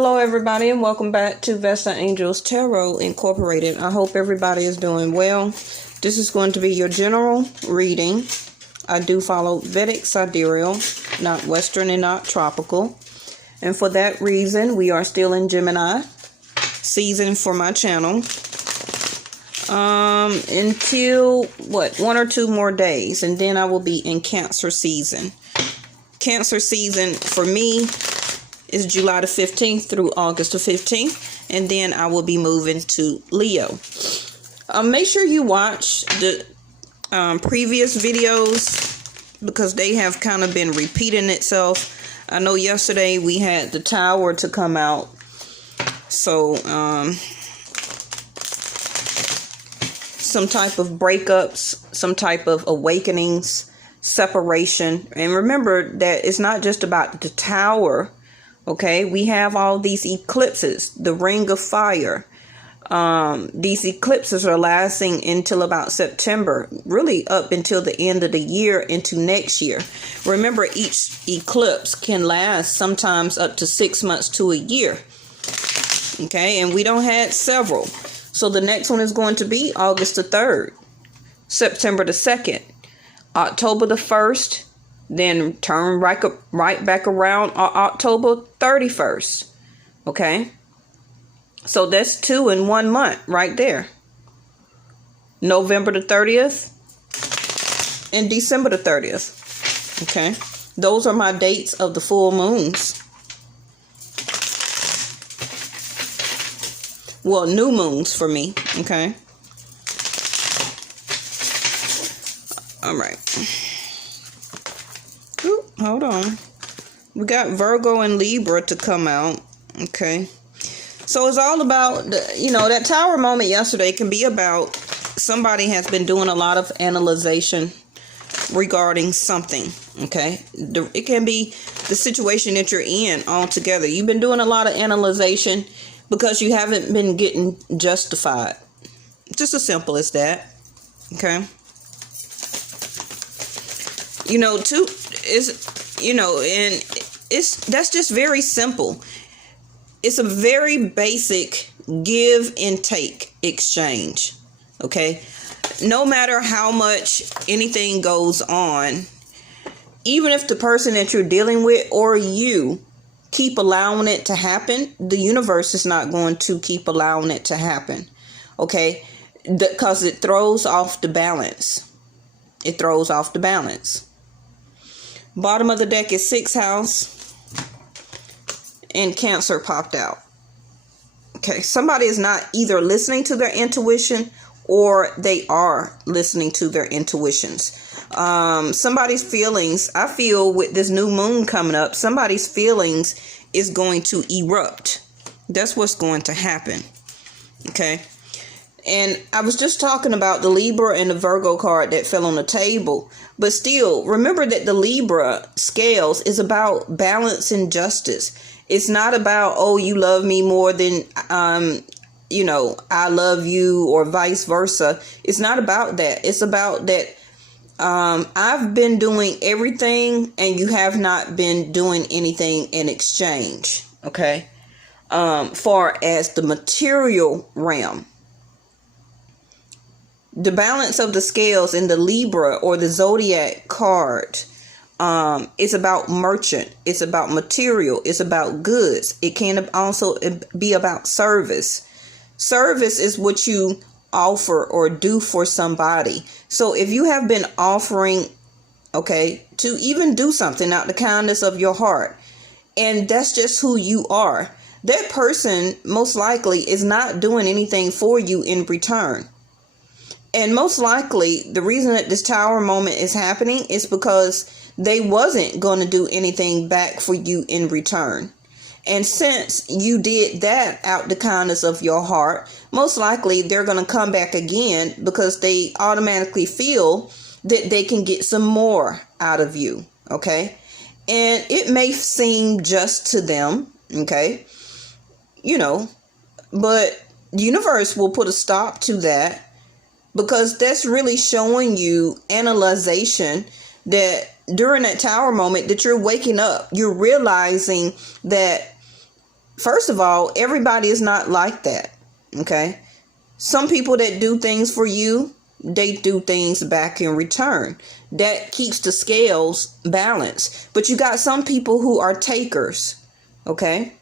Hello everybody and welcome back to Vesta Angels Tarot Incorporated. I hope everybody is doing well. This is going to be your general reading. I do follow Vedic sidereal, not Western and not tropical. And for that reason, we are still in Gemini season for my channel. Until, 1 or 2 more days. And then I will be in Cancer season. Cancer season for me is July the 15th through August the 15th. And then I will be moving to Leo. Make sure you watch the previous videos because they have kind of been repeating itself. I know yesterday we had the Tower to come out. So, some type of breakups, some type of awakenings, separation. And remember that it's not just about the Tower. Okay, we have all these eclipses, the Ring of Fire. These eclipses are lasting until about September, really up until the end of the year into next year. Remember, each eclipse can last sometimes up to 6 months to a year. Okay, and we don't have several. So the next one is going to be August the 3rd, September the 2nd, October the 1st, then turn right back around October 31st. Okay. So that's 2 in 1 month right there. November the 30th and December the 30th. Okay. Those are my dates of the full moons. Well, new moons for me. Okay. All right. Ooh, hold on. We got Virgo and Libra to come out. Okay. So it's all about, that Tower moment yesterday can be about somebody has been doing a lot of analyzation regarding something. Okay. It can be the situation that you're in altogether. You've been doing a lot of analyzation because you haven't been getting justified. Just as simple as that. Okay. That's just very simple. It's a very basic give and take exchange. Okay. No matter how much anything goes on, even if the person that you're dealing with or you keep allowing it to happen, the universe is not going to keep allowing it to happen. Okay. Because it throws off the balance. It throws off the balance. Bottom of the deck is 6th house. And Cancer popped out. Okay. Somebody is not either listening to their intuition or they are listening to their intuitions. Somebody's feelings, I feel with this new moon coming up, somebody's feelings is going to erupt. That's what's going to happen. Okay. And I was just talking about the Libra and the Virgo card that fell on the table. But still, remember that the Libra scales is about balance and justice. It's not about, oh, you love me more than, I love you or vice versa. It's not about that. It's about that I've been doing everything and you have not been doing anything in exchange. Okay. Far as the material realm. The balance of the scales in the Libra or the Zodiac card is about merchant. It's about material. It's about goods. It can also be about service. Service is what you offer or do for somebody. So if you have been offering, to even do something out the kindness of your heart, and that's just who you are, that person most likely is not doing anything for you in return. And most likely, the reason that this Tower moment is happening is because they wasn't going to do anything back for you in return. And since you did that out the kindness of your heart, most likely they're going to come back again because they automatically feel that they can get some more out of you. Okay. And it may seem just to them. Okay. But the universe will put a stop to that. Because that's really showing you analyzation that during that Tower moment that you're waking up, you're realizing that First of all, everybody is not like that. Okay. Some people that do things for you, they do things back in return. That keeps the scales balanced. But you got some people who are takers. Okay.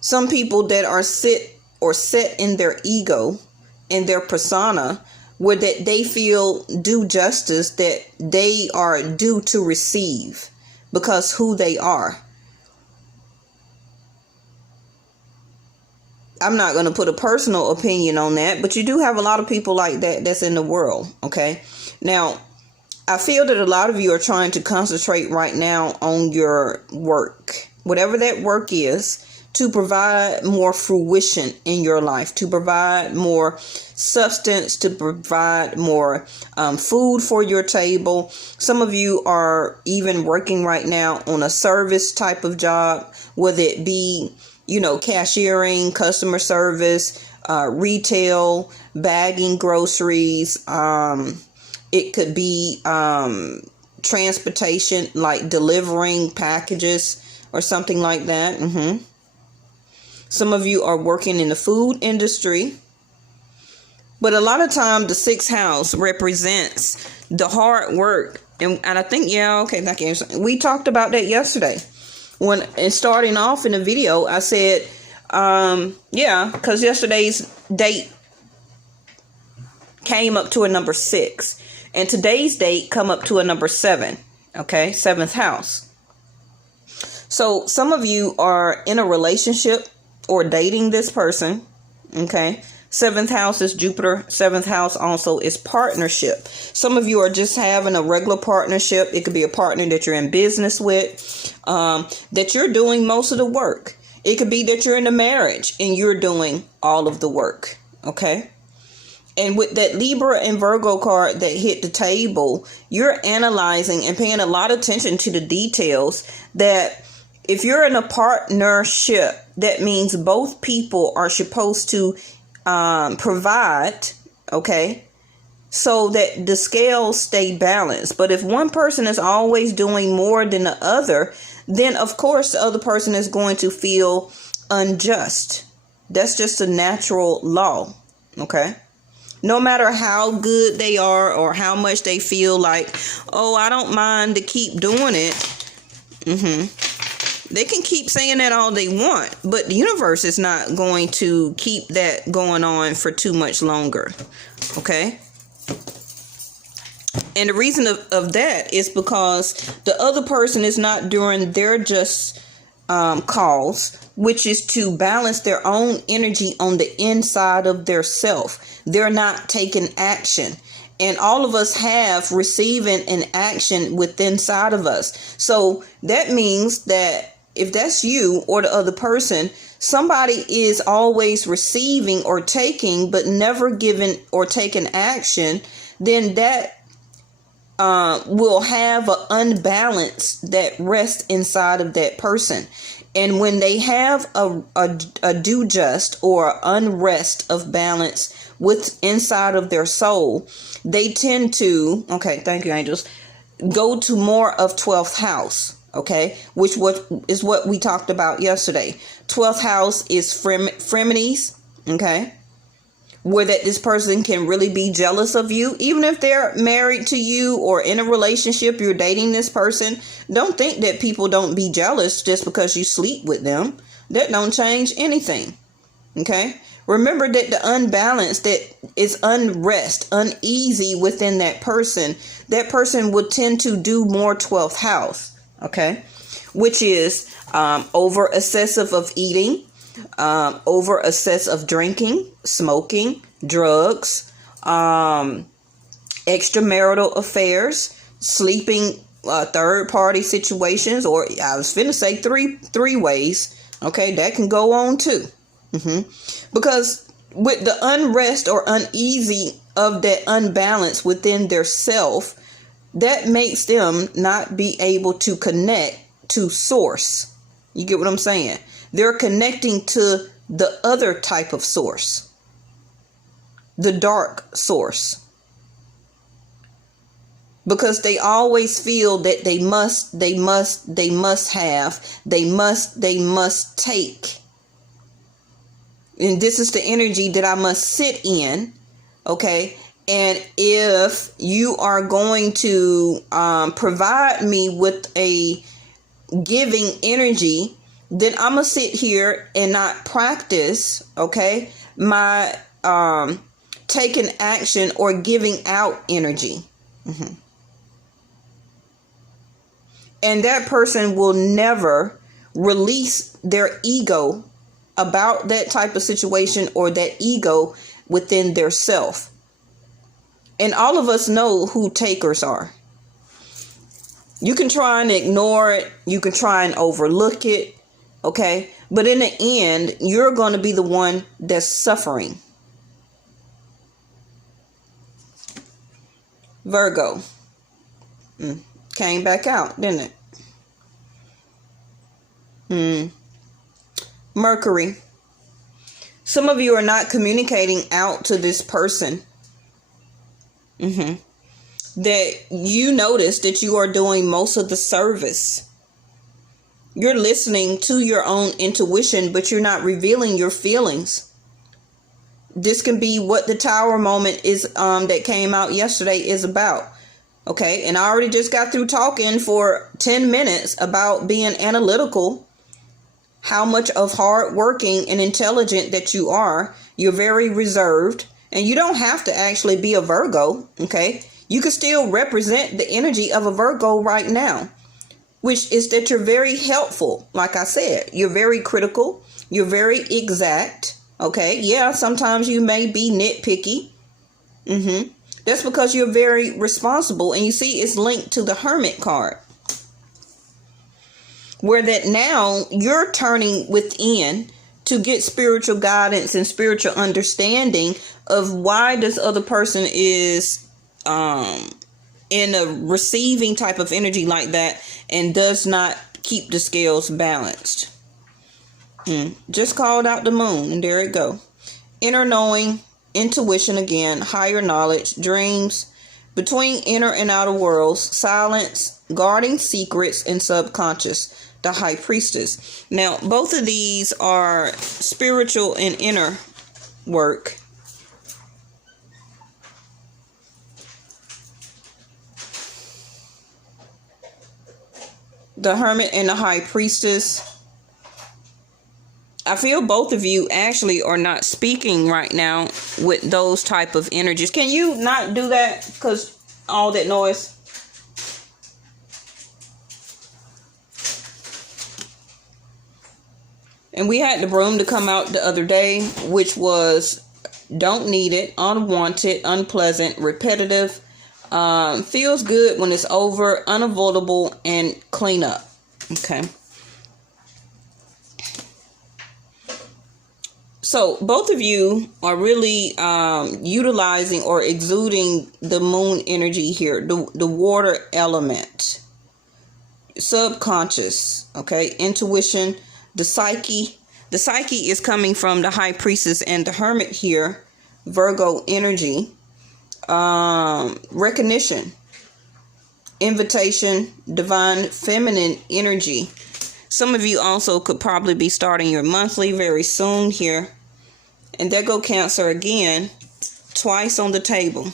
Some people that are set in their ego, in their persona, where that they feel due justice, that they are due to receive because who they are. I'm not going to put a personal opinion on that, but you do have a lot of people like that that's in the world. Okay. Now, I feel that a lot of you are trying to concentrate right now on your work, whatever that work is, to provide more fruition in your life, to provide more substance, to provide more food for your table. Some of you are even working right now on a service type of job, whether it be, cashiering, customer service, retail, bagging groceries. It could be transportation, like delivering packages or something like that. Some of you are working in the food industry. But a lot of time the 6th house represents the hard work. And I think, we talked about that yesterday. And starting off in the video, I said, because yesterday's date came up to a number 6. And today's date come up to a number 7. Okay, 7th house. So some of you are in a relationship or dating this person. Okay. 7th house is Jupiter. 7th house also is partnership. Some of you are just having a regular partnership. It could be a partner that you're in business with, that you're doing most of the work. It could be that you're in a marriage and you're doing all of the work. Okay. And with that Libra and Virgo card that hit the table, you're analyzing and paying a lot of attention to the details. That if you're in a partnership, that means both people are supposed to provide, okay, so that the scales stay balanced. But if one person is always doing more than the other, then of course the other person is going to feel unjust. That's just a natural law. Okay. No matter how good they are or how much they feel like, oh, I don't mind to keep doing it. They can keep saying that all they want, but the universe is not going to keep that going on for too much longer. Okay. And the reason of that is because the other person is not doing their just cause, which is to balance their own energy on the inside of their self. They're not taking action. And all of us have receiving an action within inside of us. So that means that if that's you or the other person, somebody is always receiving or taking, but never giving or taking action, then that will have an unbalance that rests inside of that person. And when they have a due just or unrest of balance with inside of their soul, they tend to, okay, thank you, angels, go to more of 12th house. Okay, which is what we talked about yesterday. 12th house is frenemies. Okay, where that this person can really be jealous of you, even if they're married to you or in a relationship, you're dating this person. Don't think that people don't be jealous just because you sleep with them. That don't change anything. Okay, remember that the unbalance, that is unrest, uneasy within that person would tend to do more 12th house. Okay, which is over excessive of eating, over excess of drinking, smoking, drugs, extramarital affairs, sleeping, third party situations, or I was finna say three ways. Okay, that can go on too. Because with the unrest or uneasy of that unbalance within their self, that makes them not be able to connect to source. You get what I'm saying? They're connecting to the other type of source, the dark source. because they always feel that they must take. And this is the energy that I must sit in. Okay. And if you are going to provide me with a giving energy, then I'm going to sit here and not practice, okay, my taking action or giving out energy. Mm-hmm. And that person will never release their ego about that type of situation or that ego within their self. And all of us know who takers are. You can try and ignore it. You can try and overlook it. Okay. But in the end, you're going to be the one that's suffering. Virgo. Came back out, didn't it? Mercury. Some of you are not communicating out to this person. That you notice that you are doing most of the service. You're listening to your own intuition, but you're not revealing your feelings. This can be what the Tower moment is that came out yesterday is about. Okay, and I already just got through talking for 10 minutes about being analytical. How much of hardworking and intelligent that you are. You're very reserved. And you don't have to actually be a Virgo. Okay, you can still represent the energy of a Virgo right now, which is that you're very helpful. Like I said, you're very critical. You're very exact. Okay, yeah, sometimes you may be nitpicky. That's because you're very responsible. And you see, it's linked to the Hermit card, where that now you're turning within to get spiritual guidance and spiritual understanding of why this other person is in a receiving type of energy like that and does not keep the scales balanced. Just called out the moon, and there it go. Inner knowing, intuition again, higher knowledge, dreams, between inner and outer worlds, silence, guarding secrets, and subconscious, the High Priestess. Now, both of these are spiritual and inner work. The Hermit and the High Priestess. I feel both of you actually are not speaking right now with those type of energies. Can you not do that? Because all that noise. And we had the broom to come out the other day, which was don't need it, unwanted, unpleasant, repetitive, feels good when it's over, unavoidable, and clean up. Okay. So both of you are really utilizing or exuding the moon energy here, the water element, subconscious, okay, intuition, the psyche. The psyche is coming from the High Priestess and the Hermit here, Virgo energy, recognition, invitation, divine feminine energy. Some of you also could probably be starting your monthly very soon here. And there go Cancer again, twice on the table.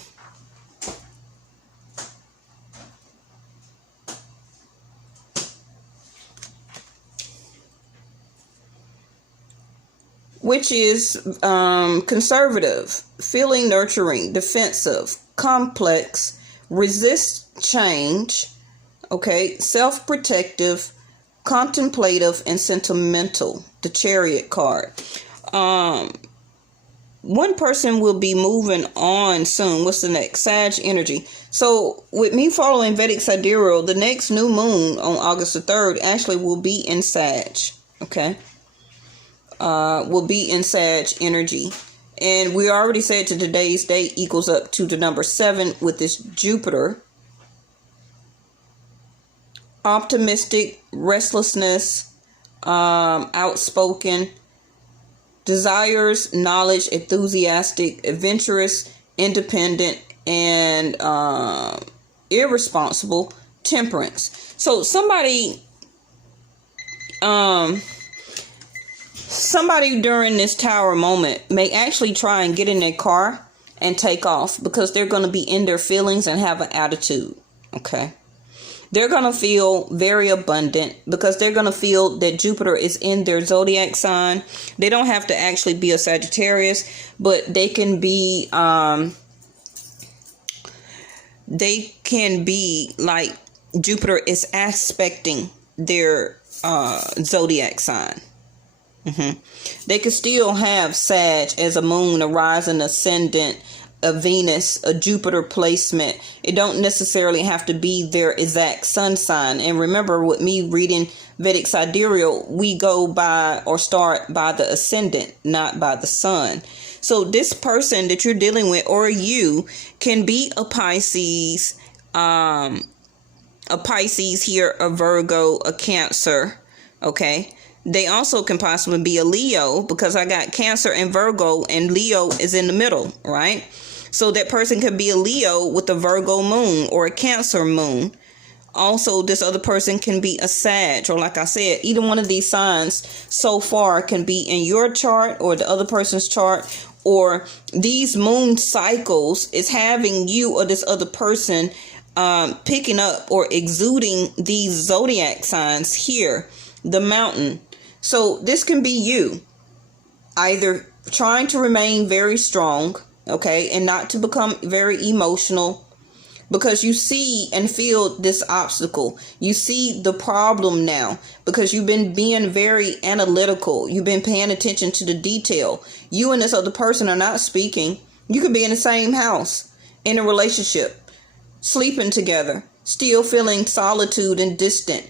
Which is conservative, feeling nurturing, defensive, complex, resist change, okay, self-protective, contemplative, and sentimental, the Chariot card. One person will be moving on soon. What's the next? Sag energy. So with me following Vedic Sidereal, the next new moon on August the 3rd actually will be in Sag. Okay. Will be in Sag energy. And we already said to today's date equals up to the number 7 with this Jupiter. Optimistic, restlessness, outspoken, desires, knowledge, enthusiastic, adventurous, independent, and irresponsible, temperance. So somebody during this Tower moment may actually try and get in their car and take off because they're going to be in their feelings and have an attitude. Okay. They're going to feel very abundant because they're going to feel that Jupiter is in their zodiac sign. They don't have to actually be a Sagittarius, but they can be like Jupiter is aspecting their zodiac sign. They could still have Sag as a moon, a rising ascendant, a Venus, a Jupiter placement. It don't necessarily have to be their exact sun sign. And remember, with me reading Vedic Sidereal, we go by or start by the ascendant, not by the sun. So this person that you're dealing with, or you, can be a Pisces, here, a Virgo, a Cancer. Okay. They also can possibly be a Leo, because I got Cancer and Virgo, and Leo is in the middle, right? So that person could be a Leo with a Virgo moon or a Cancer moon. Also, this other person can be a Sag, or like I said, either one of these signs so far can be in your chart or the other person's chart, or these moon cycles is having you or this other person picking up or exuding these zodiac signs here, the mountain. So this can be you either trying to remain very strong, okay, and not to become very emotional, because you see and feel this obstacle. You see the problem now because you've been being very analytical. You've been paying attention to the detail. You and this other person are not speaking. You could be in the same house, in a relationship, sleeping together, still feeling solitude and distant.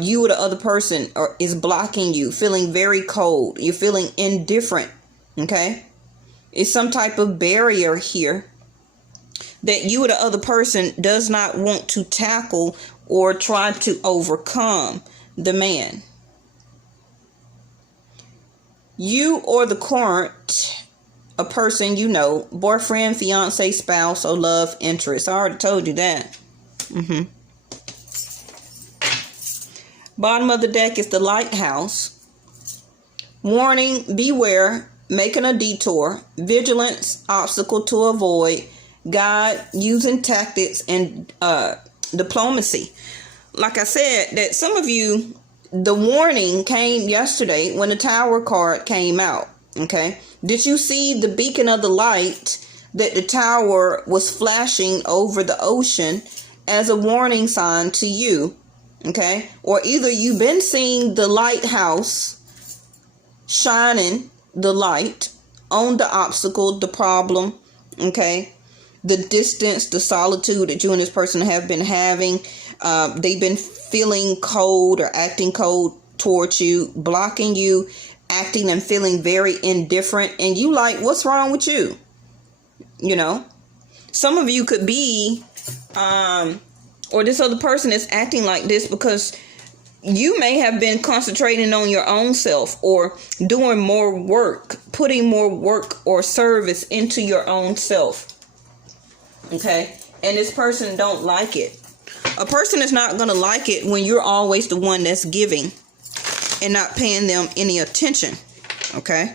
You or the other person is blocking you, feeling very cold. You're feeling indifferent. Okay. It's some type of barrier here that you or the other person does not want to tackle or try to overcome the man. You or the current, a person you know, boyfriend, fiance, spouse, or love interest. I already told you that. Bottom of the deck is the Lighthouse. Warning, beware, making a detour, vigilance, obstacle to avoid, God, using tactics and diplomacy. Like I said, that some of you, the warning came yesterday when the Tower card came out. Okay. Did you see the beacon of the light that the Tower was flashing over the ocean as a warning sign to you? Okay. Or either you've been seeing the lighthouse shining the light on the obstacle, the problem. Okay. The distance, the solitude that you and this person have been having. They've been feeling cold or acting cold towards you, blocking you, acting and feeling very indifferent. And you like, what's wrong with you? You know, some of you could be, or this other person is acting like this because you may have been concentrating on your own self or doing more work, putting more work or service into your own self. Okay. And this person don't like it. A person is not going to like it when you're always the one that's giving and not paying them any attention. Okay.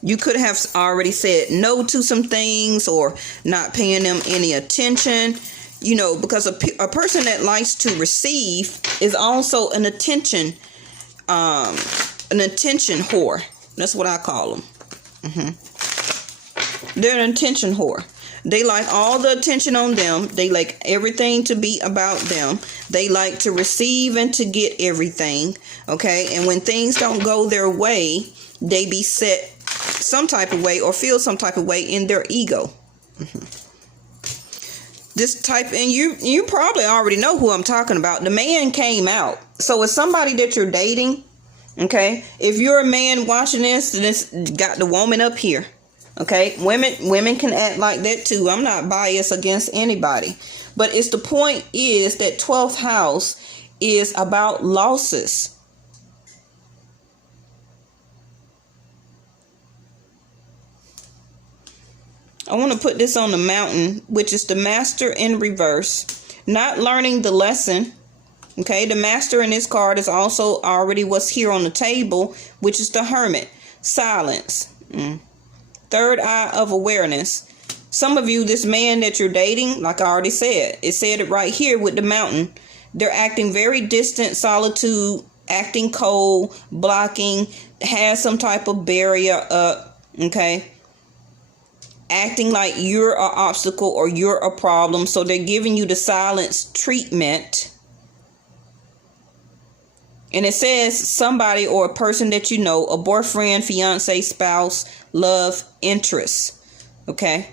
You could have already said no to some things or not paying them any attention, you know, because a person that likes to receive is also an attention whore. That's what I call them. They're an attention whore. They like all the attention on them. They like everything to be about them. They like to receive and to get everything. Okay. And when things don't go their way, they be set some type of way or feel some type of way in their ego. This type, and you probably already know who I'm talking about. The man came out. So it's somebody that you're dating. Okay. If you're a man watching this got the woman up here. Okay, women can act like that too. I'm not biased against anybody, but it's the point is that 12th house is about losses. I want to put this on the mountain, which is the Master in reverse. Not learning the lesson. Okay, the Master in this card is also already what's here on the table, which is the Hermit. Silence. Third eye of awareness. Some of you, this man that you're dating, like I already said, it said it right here with the mountain. They're acting very distant, solitude, acting cold, blocking, has some type of barrier up, okay? Acting like you're an obstacle or you're a problem. So they're giving you the silence treatment. And it says somebody or a person that you know, a boyfriend, fiance, spouse, love, interest. Okay.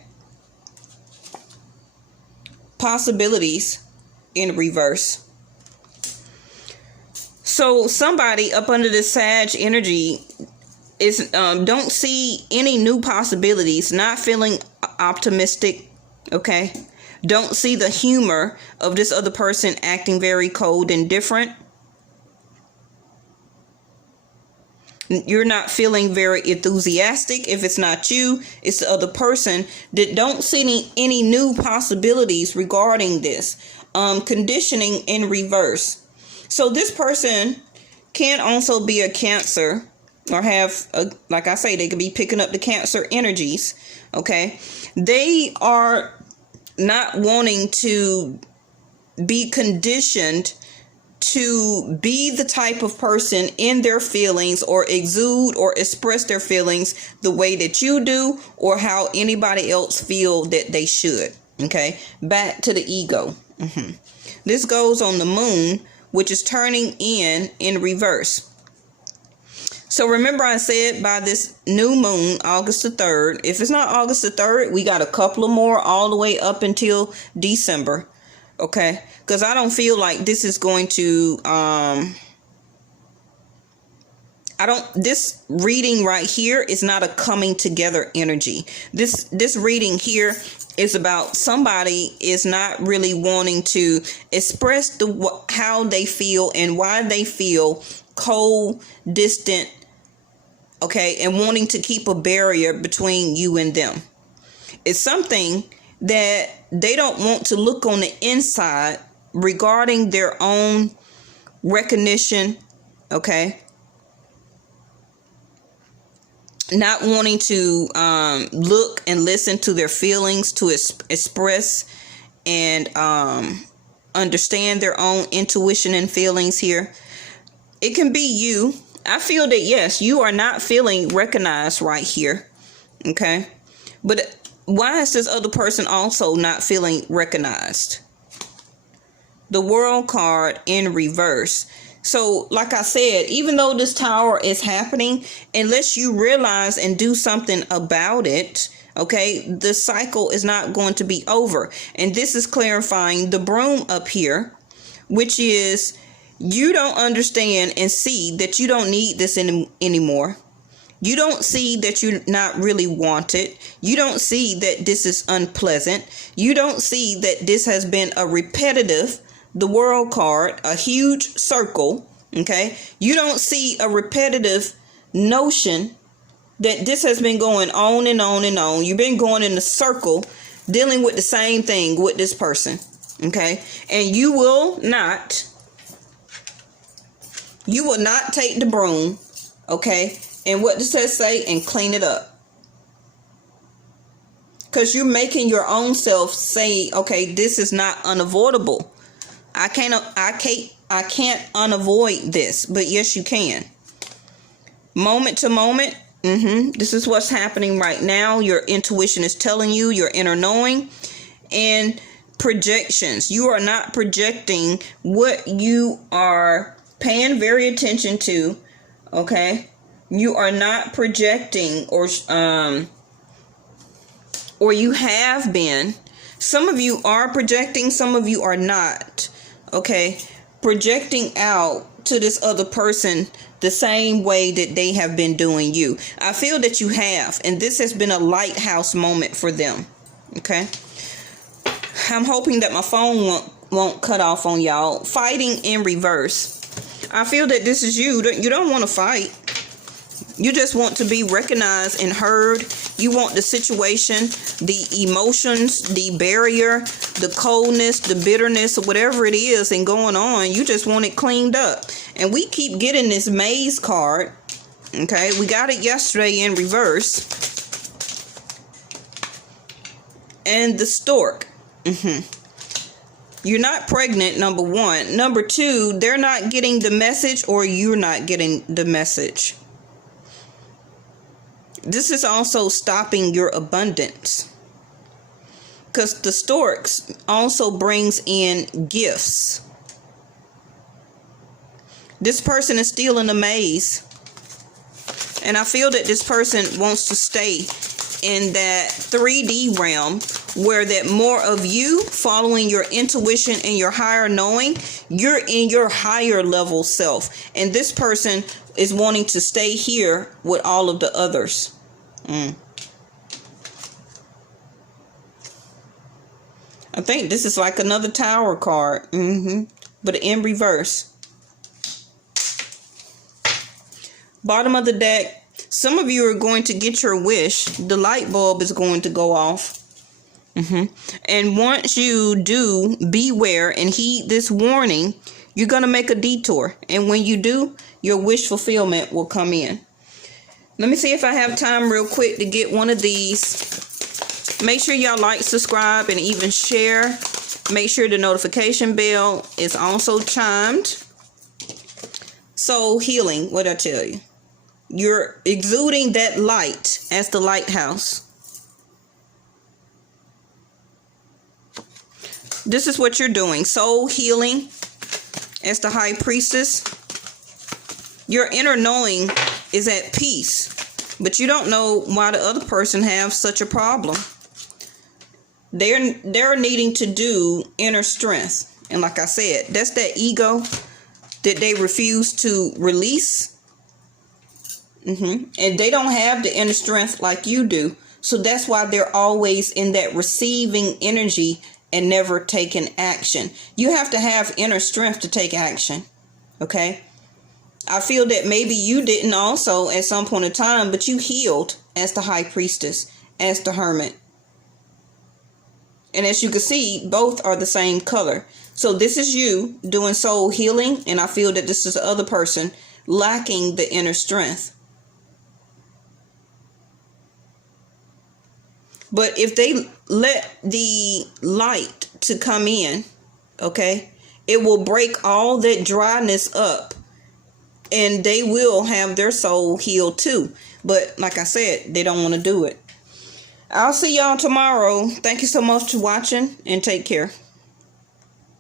Possibilities in reverse. So somebody up under the Sag energy is don't see any new possibilities, not feeling optimistic, okay? Don't see the humor of this other person acting very cold and different. You're not feeling very enthusiastic. If it's not you, it's the other person that don't see any new possibilities regarding this. Conditioning in reverse. So this person can also be a Cancer or have, like I say, they could be picking up the Cancer energies. Okay. They are not wanting to be conditioned to be the type of person in their feelings or exude or express their feelings the way that you do or how anybody else feel that they should. Okay. Back to the ego. This goes on the moon, which is turning in reverse. So remember I said by this new moon, August the 3rd, if it's not August the 3rd, we got a couple of more all the way up until December. Okay. Because I don't feel like this is going to, this reading right here is not a coming together energy. This reading here is about somebody is not really wanting to express how they feel and why they feel cold, distant, okay, and wanting to keep a barrier between you and them. It's something that they don't want to look on the inside regarding their own recognition, okay? Not wanting to look and listen to their feelings, to express and understand their own intuition and feelings here. It can be you. I feel that, yes, you are not feeling recognized right here, okay? But why is this other person also not feeling recognized? The World card in reverse. So, like I said, even though this Tower is happening, unless you realize and do something about it, okay, the cycle is not going to be over. And this is clarifying the Broom up here, which is you don't understand and see that you don't need this anymore. You don't see that you're not really wanted. You don't see that this is unpleasant. You don't see that this has been a repetitive, the World card, a huge circle, okay? You don't see a repetitive notion that this has been going on and on and on. You've been going in a circle dealing with the same thing with this person, okay? And you will not take the broom, okay? And what does that say? And clean it up. Because you're making your own self say, okay, this is not unavoidable. I can't unavoid this, but yes, you can. Moment to moment, this is what's happening right now. Your intuition is telling you, your inner knowing, and projections. You are not projecting what you are paying very attention to, okay? You are not projecting, or you have been. Some of you are projecting, some of you are not. Okay, projecting out to this other person the same way that they have been doing you. I feel that you have, and this has been a lighthouse moment for them. Okay, I'm hoping that my phone won't cut off on y'all. Fighting in reverse. I feel that this is you. You don't want to fight. You just want to be recognized and heard You want the situation, the emotions, the barrier, the coldness, the bitterness, or whatever it is and going on. You just want it cleaned up. And we keep getting this Maze card. Okay, we got it yesterday in reverse. And the Stork. You're not pregnant, number one. Number two, they're not getting the message, or you're not getting the message. This is also stopping your abundance, because the Storks also brings in gifts. This person is still in the maze, and I feel that this person wants to stay in that 3D realm, where that more of you following your intuition and your higher knowing, you're in your higher level self, and this person is wanting to stay here with all of the others. I think this is like another Tower card, but in reverse. Bottom of the deck, some of you are going to get your wish. The light bulb is going to go off. And once you do, beware and heed this warning. You're going to make a detour. And when you do, your wish fulfillment will come in. Let me see if I have time real quick to get one of these. Make sure y'all like, subscribe, and even share. Make sure the notification bell is also chimed. Soul healing, what I tell you. You're exuding that light as the lighthouse. This is what you're doing. Soul healing as the high priestess. Your inner knowing is at peace, but you don't know why the other person have such a problem. They're needing to do inner strength. And like I said, that's that ego that they refuse to release. And they don't have the inner strength like you do. So that's why they're always in that receiving energy and never taking action. You have to have inner strength to take action. Okay? I feel that maybe you didn't also at some point in time, but you healed as the high priestess, as the hermit. And as you can see, both are the same color. So this is you doing soul healing, and I feel that this is the other person lacking the inner strength. But if they let the light to come in, okay, it will break all that dryness up, and they will have their soul healed too. But like I said, they don't want to do it. I'll see y'all tomorrow. Thank you so much for watching, and take care.